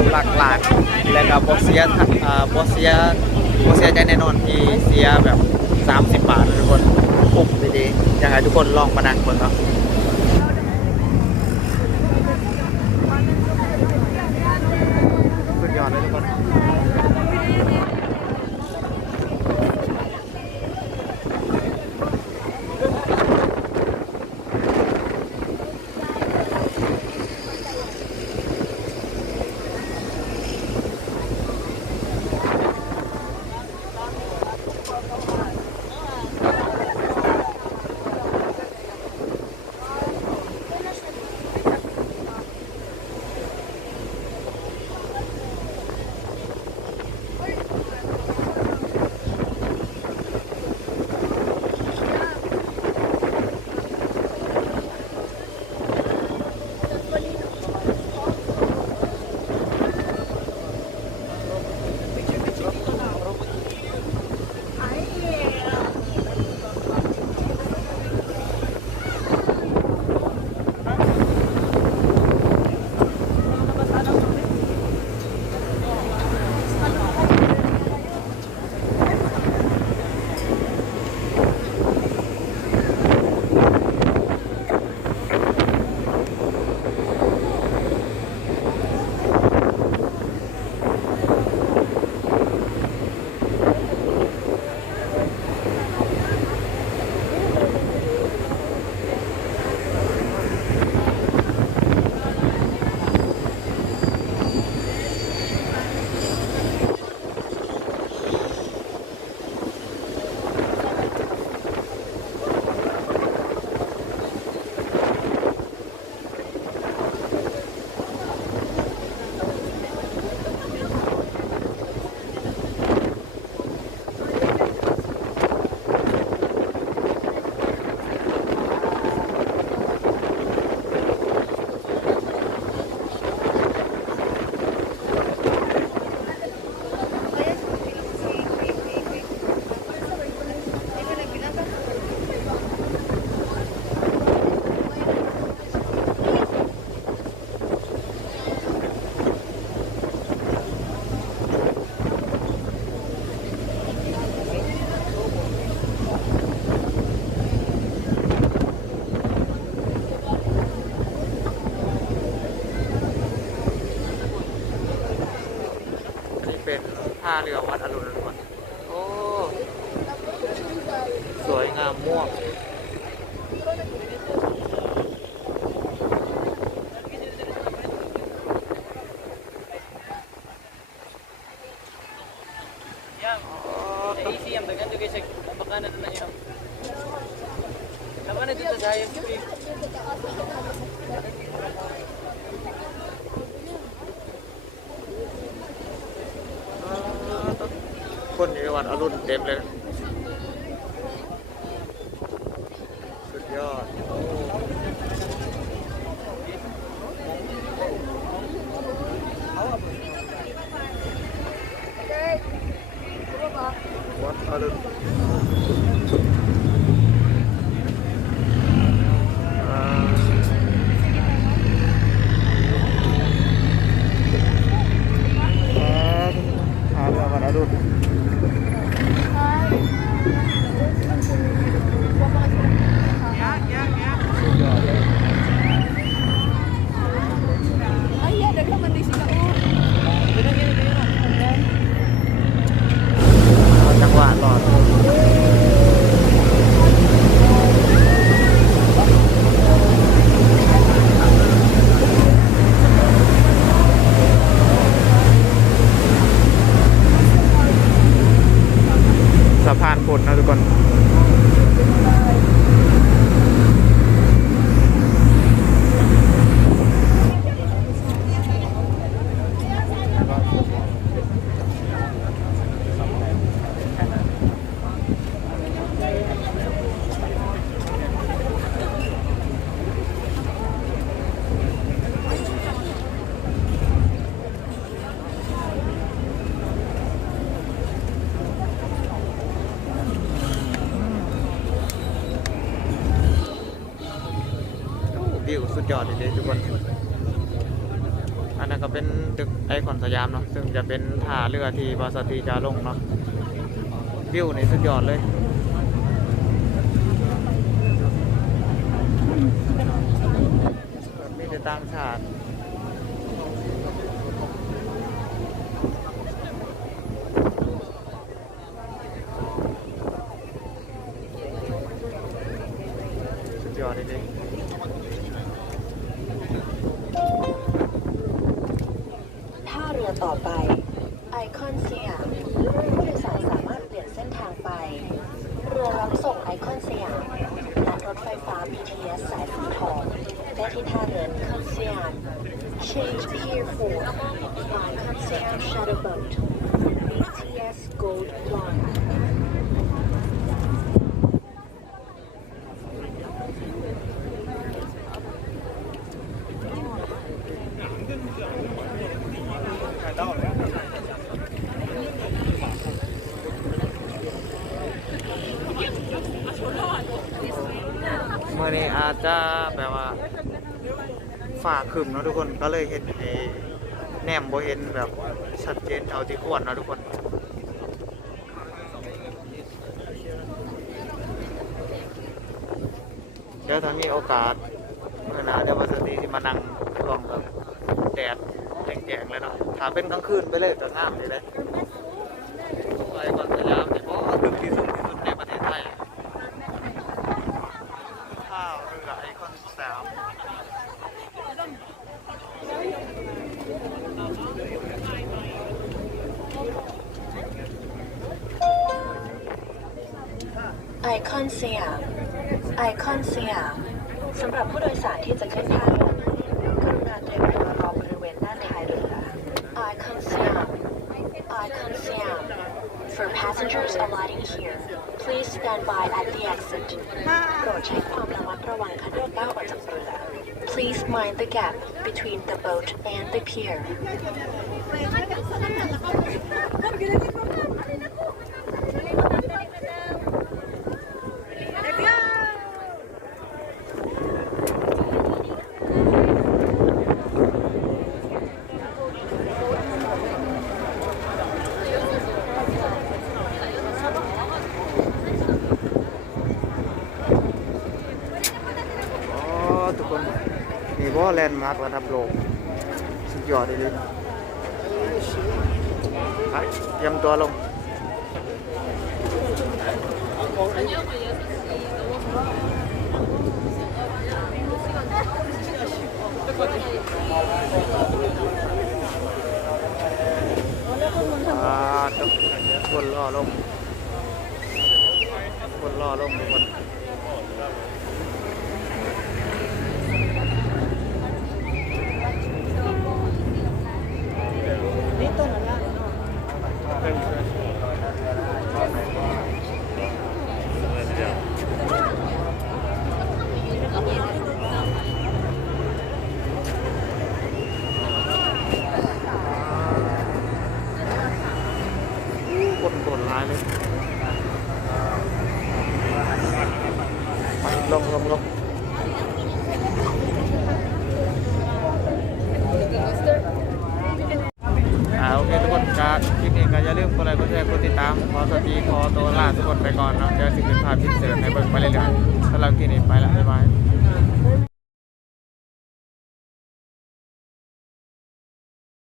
วหลักล้านและก็บอสเซียบอสเซียบอสเซียใจแน่นอนที่เสียแบบ 30 บาททุกคนคุ้มดีๆอยากให้ทุกคนลองมานั่งเบิ่งเนาะ เรือวัดอรุณนะทุกคน โอ้ สวยงามม่วง Yan. Naisiam dengan juga sa makanan na yan. Naman na dito sa hayang street. คนอยู่ในวัดอรุณเต็มเลยนะสุดยอดวัดอรุณอ่าครับหาเรือวัดอรุณ สุดยอดเลย Ay, yan. Nagkamandi sila. Oh. เอาจังหวะหลอดสะพานพุทธนะทุกคน วิวสุด ยอดเลยทุกคน อันนั้นก็เป็นตึกไอคอนสยามเนาะ ซึ่งจะเป็นท่าเรือที่บาสตีจะลงเนาะ วิวในสุดยอดเลยมีแต่ต่างชาติ 1800 Concean. Change Pier 4 uh, Shadow Boat. BTS Gold Line. ฝ่าขึ้นเนาะทุกคนก็เลยเห็นไอ้แนมโบเห็นแบบชัดเจนเท่าที่ควรเนาะทุกคนเดี๋ยวถ้ามีโอกาสเมื่อนาเดี๋ยววันสตรีที่มานั่งช่วงแบบแดดแจงๆเลยเนาะถ้าเป็นกลางคืนไปเลยก็งามเลยเลยไปก่อนสยามนี่บ่ คอนสยาม ไอคอนสยามสำหรับผู้โดยสารที่จะขึ้นท่าเรือกรุณาเตรียมตัวรอบริเวณด้านท้ายเรือ ไอคอนสยาม ไอคอนสยาม For passengers alighting here, please stand by at the exit. โปรดใช้ความระมัดระวังขณะก้าวออกจากเรือ Please mind the gap between the boat and the pier. อ๋อทุกคนนี่บ่ แลนด์มาร์กระดับโลก สุดยอดเลยเตรียมตัวลงคนล่อลง คนล่อลงทุกคนโกรธร้ายเลยไปลงลงลงอ่าโอเคทุกคนก็คลิปนี้ก็อย่าลื มกดไลค์กดแชร์กดติดตาม ขอสวัสดีขอตัวลาทุกคนไปก่อนเนาะเดี๋ยวสิขึ้นภาพพิเศษในเบิร์กไปเรื่อยๆสำหรับคลิปนี้ไปละบ๊ายบาย